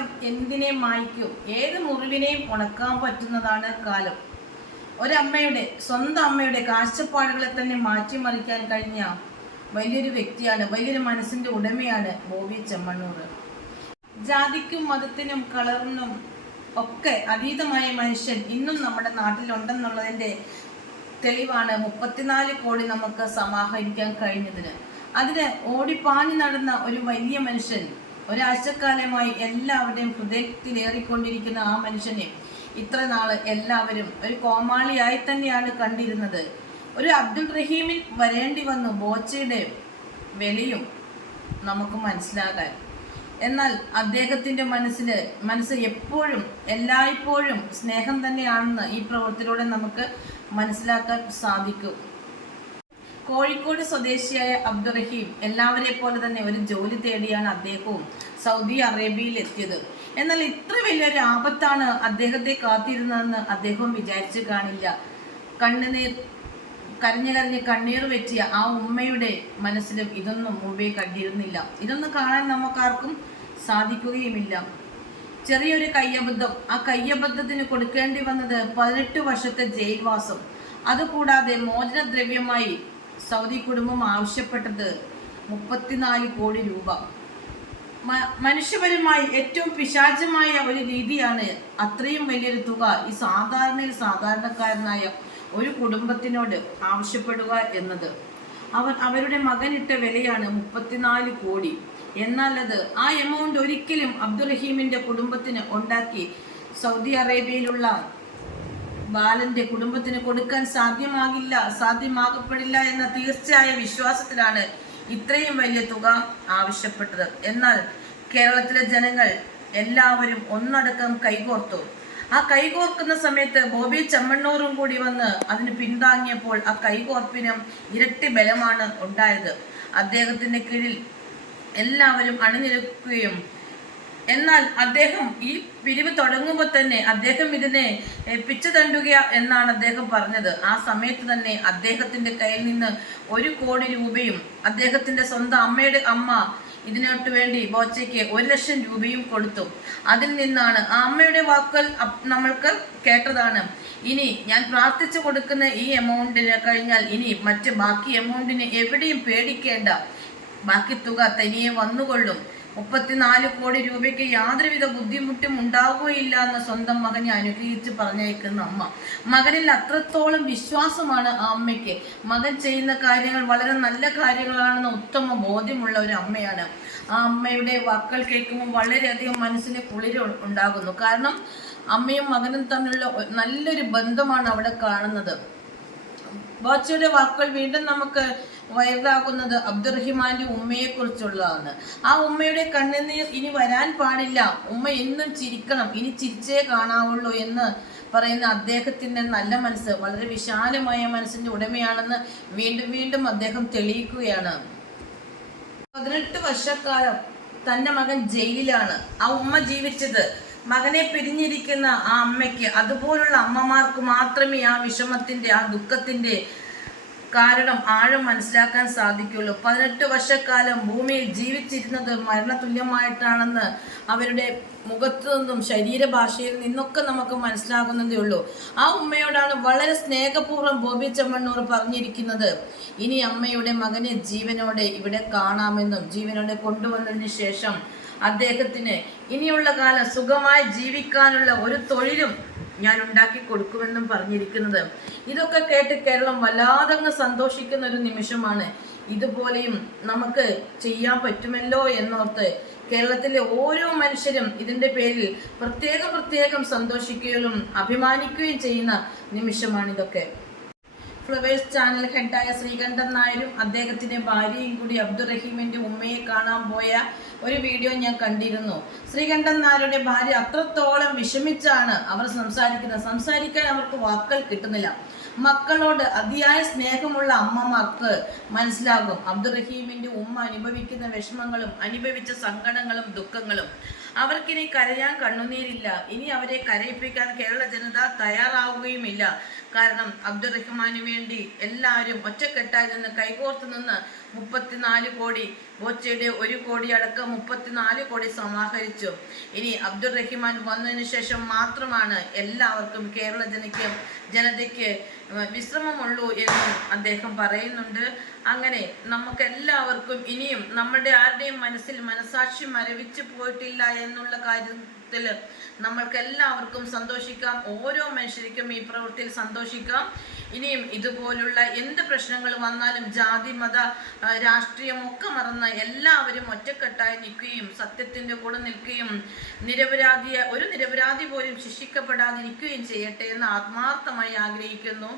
കാലം എന്തിനെ മായ്ക്കും? ഏത് മുറിവിനെയും ഉണക്കാൻ പറ്റുന്നതാണ് കാലം. ഒരമ്മയുടെ സ്വന്തം അമ്മയുടെ കാഴ്ചപ്പാടുകളെ തന്നെ മാറ്റിമറിക്കാൻ കഴിഞ്ഞ വലിയൊരു വ്യക്തിയാണ് വലിയൊരു മനസ്സിന്റെ ഉടമയാണ് ബോബി ചെമ്മണ്ണൂർ. ജാതിക്കും മതത്തിനും കളറിനും ഒക്കെ അതീതമായ മനുഷ്യൻ ഇന്നും നമ്മുടെ നാട്ടിലുണ്ടെന്നുള്ളതിന്റെ തെളിവാണ് മുപ്പത്തിനാല് കോടി നമുക്ക് സമാഹരിക്കാൻ കഴിഞ്ഞതിന്. അതിന് ഓടിപ്പാഞ്ഞു നടന്ന ഒരു വലിയ മനുഷ്യൻ ഒരാഴ്ചക്കാലമായി എല്ലാവരുടെയും ഹൃദയത്തിലേറിക്കൊണ്ടിരിക്കുന്ന ആ മനുഷ്യനെ ഇത്ര നാൾ എല്ലാവരും ഒരു കോമാളിയായി തന്നെയാണ് കണ്ടിരുന്നത്. ഒരു അബ്ദുൾ റഹീമിൽ വരേണ്ടി വന്നു ബോച്ചയുടെ വിലയും നമുക്ക് മനസ്സിലാകാൻ. എന്നാൽ അദ്ദേഹത്തിന്റെ മനസ്സിൽ മനസ്സ് എപ്പോഴും എല്ലായ്പ്പോഴും സ്നേഹം തന്നെയാണെന്ന് ഈ പ്രവൃത്തിയിലൂടെ നമുക്ക് മനസ്സിലാക്കാൻ സാധിക്കും. കോഴിക്കോട് സ്വദേശിയായ അബ്ദുറഹീം എല്ലാവരെ പോലെ തന്നെ ഒരു ജോലി തേടിയാണ് അദ്ദേഹവും സൗദി അറേബ്യയിൽ എത്തിയത്. എന്നാൽ ഇത്ര വലിയൊരു ആപത്താണ് അദ്ദേഹത്തെ കാത്തിരുന്നതെന്ന് അദ്ദേഹം വിചാരിച്ചു കാണില്ല. കണ്ണുനീർ കരഞ്ഞു കരഞ്ഞ് കണ്ണീർ വെറ്റിയ ആ ഉമ്മയുടെ മനസ്സിലും ഇതൊന്നും മുമ്പേ കണ്ടിരുന്നില്ല. ഇതൊന്നും കാണാൻ നമുക്കാർക്കും സാധിക്കുകയുമില്ല. ചെറിയൊരു കയ്യബദ്ധം. ആ കയ്യബദ്ധത്തിന് കൊടുക്കേണ്ടി വന്നത് പതിനെട്ട് വർഷത്തെ ജയിൽവാസം. അതുകൂടാതെ മോചനദ്രവ്യമായി സൗദി കുടുംബം ആവശ്യപ്പെട്ടത് മുപ്പത്തിനാല് കോടി രൂപ. മനുഷ്യപരമായി ഏറ്റവും പിശാചമായ ഒരു രീതിയാണ് അത്രയും വലിയൊരു തുക ഈ സാധാരണയിൽ സാധാരണക്കാരനായ ഒരു കുടുംബത്തിനോട് ആവശ്യപ്പെടുക എന്നത്. അവർ അവരുടെ മകനിട്ട വിലയാണ് മുപ്പത്തിനാല് കോടി. എന്നാൽ അത് ആ എമൗണ്ട് ഒരിക്കലും അബ്ദുറഹീമിന്റെ കുടുംബത്തിന് ഉണ്ടാക്കി സൗദി അറേബ്യയിലുള്ള ബാലന്റെ കുടുംബത്തിന് കൊടുക്കാൻ സാധ്യമാകില്ല സാധ്യമാകപ്പെടില്ല എന്ന തീർച്ചയായ വിശ്വാസത്തിലാണ് ഇത്രയും വലിയ തുക ആവശ്യപ്പെട്ടത്. എന്നാൽ കേരളത്തിലെ ജനങ്ങൾ എല്ലാവരും ഒന്നടക്കം കൈകോർത്തു. ആ കൈകോർക്കുന്ന സമയത്ത് ബോബി ചമ്മണ്ണൂറും കൂടി വന്ന് അതിന് പിന്താങ്ങിയപ്പോൾ ആ കൈകോർപ്പിനും ഇരട്ടി ബലമാണ് ഉണ്ടായത്. അദ്ദേഹത്തിന്റെ കീഴിൽ എല്ലാവരും അണിനിരക്കുകയും എന്നാൽ അദ്ദേഹം ഈ പിരിവ് തുടങ്ങുമ്പോൾ തന്നെ അദ്ദേഹം ഇതിനെ പിച്ചു തണ്ടുക എന്നാണ് അദ്ദേഹം പറഞ്ഞത്. ആ സമയത്ത് തന്നെ അദ്ദേഹത്തിന്റെ കയ്യിൽ നിന്ന് ഒരു കോടി രൂപയും അദ്ദേഹത്തിന്റെ സ്വന്തം അമ്മയുടെ അമ്മ ഇതിനോട്ട് വേണ്ടി ബോച്ചയ്ക്ക് ഒരു ലക്ഷം രൂപയും കൊടുത്തു. അതിൽ നിന്നാണ് ആ അമ്മയുടെ വാക്കുകൾ നമ്മൾക്ക് കേട്ടതാണ്. ഇനി ഞാൻ പ്രാർത്ഥിച്ചു കൊടുക്കുന്ന ഈ എമൗണ്ടിനെ കഴിഞ്ഞാൽ ഇനി മറ്റ് ബാക്കി എമൗണ്ടിന് എവിടെയും പേടിക്കേണ്ട. ബാക്കി തുക തനിയെ വന്നുകൊള്ളും. മുപ്പത്തിനാല് കോടി രൂപയ്ക്ക് യാതൊരുവിധ ബുദ്ധിമുട്ടും ഉണ്ടാവുകയില്ല എന്ന് സ്വന്തം മകനെ അനുഗ്രഹിച്ച് പറഞ്ഞയക്കുന്ന അമ്മ. മകനിൽ അത്രത്തോളം വിശ്വാസമാണ് ആ അമ്മയ്ക്ക്. മകൻ ചെയ്യുന്ന കാര്യങ്ങൾ വളരെ നല്ല കാര്യങ്ങളാണെന്ന് ഉത്തമ ബോധ്യമുള്ള ഒരു അമ്മയാണ്. ആ അമ്മയുടെ വാക്കുകൾ കേൾക്കുമ്പോൾ വളരെയധികം മനസ്സിന് കുളിര് ഉണ്ടാകുന്നു. കാരണം അമ്മയും മകനും തമ്മിലുള്ള നല്ലൊരു ബന്ധമാണ് അവിടെ കാണുന്നത്. ബോച്ചയുടെ വാക്കുകൾ വീണ്ടും നമുക്ക് വൈറലാകുന്നത് അബ്ദുറഹിമാന്റെ ഉമ്മയെ കുറിച്ചുള്ളതാണ് ആ ഉമ്മയുടെ കണ്ണുനീർ ഇനി വരാൻ പാടില്ല. ഉമ്മ എന്നും ചിരിക്കണം. ഇനി ചിരിച്ചേ കാണാവുള്ളൂ എന്ന് പറയുന്ന അദ്ദേഹത്തിന്റെ നല്ല മനസ്സ് വളരെ വിശാലമായ മനസ്സിന്റെ ഉടമയാണെന്ന് വീണ്ടും വീണ്ടും അദ്ദേഹം തെളിയിക്കുകയാണ്. പതിനെട്ട് വർഷക്കാലം തന്റെ മകൻ ജയിലിലാണ്. ആ ഉമ്മ ജീവിച്ചത് മകനെ പിരിഞ്ഞിരിക്കുന്ന ആ അമ്മയ്ക്ക്. അതുപോലുള്ള അമ്മമാർക്ക് മാത്രമേ ആ വിഷമത്തിന്റെ ആ ദുഃഖത്തിന്റെ കാരണം ആഴം മനസ്സിലാക്കാൻ സാധിക്കുള്ളൂ. പതിനെട്ട് വർഷക്കാലം ഭൂമിയിൽ ജീവിച്ചിരുന്നത് മരണതുല്യമായിട്ടാണെന്ന് അവരുടെ മുഖത്തു നിന്നും ശരീരഭാഷയിൽ നിന്നൊക്കെ നമുക്ക് മനസ്സിലാകുന്നതേ ഉള്ളൂ. ആ ഉമ്മയോടാണ് വളരെ സ്നേഹപൂർവം ബോബി ചെമ്മണ്ണൂർ പറഞ്ഞിരിക്കുന്നത്. ഇനി അമ്മയുടെ മകനെ ജീവനോടെ ഇവിടെ കാണാമെന്നും ജീവനോടെ കൊണ്ടുവന്നതിന് ശേഷം അദ്ദേഹത്തിന് ഇനിയുള്ള കാലം സുഖമായി ജീവിക്കാനുള്ള ഒരു തൊഴിലും ഞാൻ ഉണ്ടാക്കി കൊടുക്കുമെന്നും പറഞ്ഞിരിക്കുന്നത്. ഇതൊക്കെ കേട്ട് കേരളം വല്ലാതങ്ങ് സന്തോഷിക്കുന്ന ഒരു നിമിഷമാണ്. ഇതുപോലെയും നമുക്ക് ചെയ്യാൻ പറ്റുമല്ലോ എന്നോർത്ത് കേരളത്തിലെ ഓരോ മനുഷ്യരും ഇതിന്റെ പേരിൽ പ്രത്യേകം പ്രത്യേകം സന്തോഷിക്കുകയും അഭിമാനിക്കുകയും ചെയ്യുന്ന നിമിഷമാണിതൊക്കെ. ഫ്ലവേഴ്സ് ചാനൽ ഹെഡായ ശ്രീകണ്ഠൻ നായരും അദ്ദേഹത്തിന്റെ ഭാര്യയും കൂടി അബ്ദുറഹീമിന്റെ ഉമ്മയെ കാണാൻ പോയ ഒരു വീഡിയോ ഞാൻ കണ്ടിരുന്നു. ശ്രീകണ്ഠൻ നായരുടെ ഭാര്യ അത്രത്തോളം വിഷമിച്ചാണ് അവർ സംസാരിക്കുന്നത്. സംസാരിക്കാൻ അവർക്ക് വാക്കുകൾ കിട്ടുന്നില്ല. മക്കളോട് അതിയായ സ്നേഹമുള്ള അമ്മമാർക്ക് മനസ്സിലാകും. അബ്ദുറഹീമിന്റെ ഉമ്മ അനുഭവിക്കുന്ന വിഷമങ്ങളും അനുഭവിച്ച സങ്കടങ്ങളും ദുഃഖങ്ങളും അവർക്കിനി കരയാൻ കണ്ണുനീരില്ല. ഇനി അവരെ കരയിപ്പിക്കാൻ കേരള ജനത തയ്യാറാവുകയുമില്ല. കാരണം അബ്ദുറഹ്മാന് വേണ്ടി എല്ലാവരും ഒറ്റക്കെട്ടായി നിന്ന് കൈകോർത്ത് നിന്ന് മുപ്പത്തിനാല് കോടി ബോച്ചയുടെ ഒരു കോടി അടക്കം മുപ്പത്തിനാല് കോടി സമാഹരിച്ചു. ഇനി അബ്ദുൾ റഹ്മാൻ വന്നതിന് ശേഷം മാത്രമാണ് എല്ലാവർക്കും കേരള ജനയ്ക്ക് ജനതയ്ക്ക് വിശ്രമമുള്ളൂ എന്നും അദ്ദേഹം പറയുന്നുണ്ട്. അങ്ങനെ നമുക്ക് എല്ലാവർക്കും ഇനിയും നമ്മുടെ ആരുടെയും മനസ്സിൽ മനസാക്ഷി മരവിച്ചു പോയിട്ടില്ല എന്നുള്ള കാര്യത്തിൽ നമ്മൾക്ക് എല്ലാവർക്കും സന്തോഷിക്കാം. ഓരോ മനുഷ്യർക്കും ഈ പ്രവൃത്തിയിൽ സന്തോഷിക്കാം. ഇനിയും ഇതുപോലുള്ള എന്ത് പ്രശ്നങ്ങൾ വന്നാലും ജാതി മത രാഷ്ട്രീയം ഒക്കെ മറന്ന് എല്ലാവരും ഒറ്റക്കെട്ടായി നിൽക്കുകയും സത്യത്തിന്റെ കൂടെ നിൽക്കുകയും നിരപരാധിയെ ഒരു നിരപരാധി പോലും ശിക്ഷിക്കപ്പെടാതിരിക്കുകയും ചെയ്യട്ടെ എന്ന് ആത്മാർത്ഥമായി ആഗ്രഹിക്കുന്നു.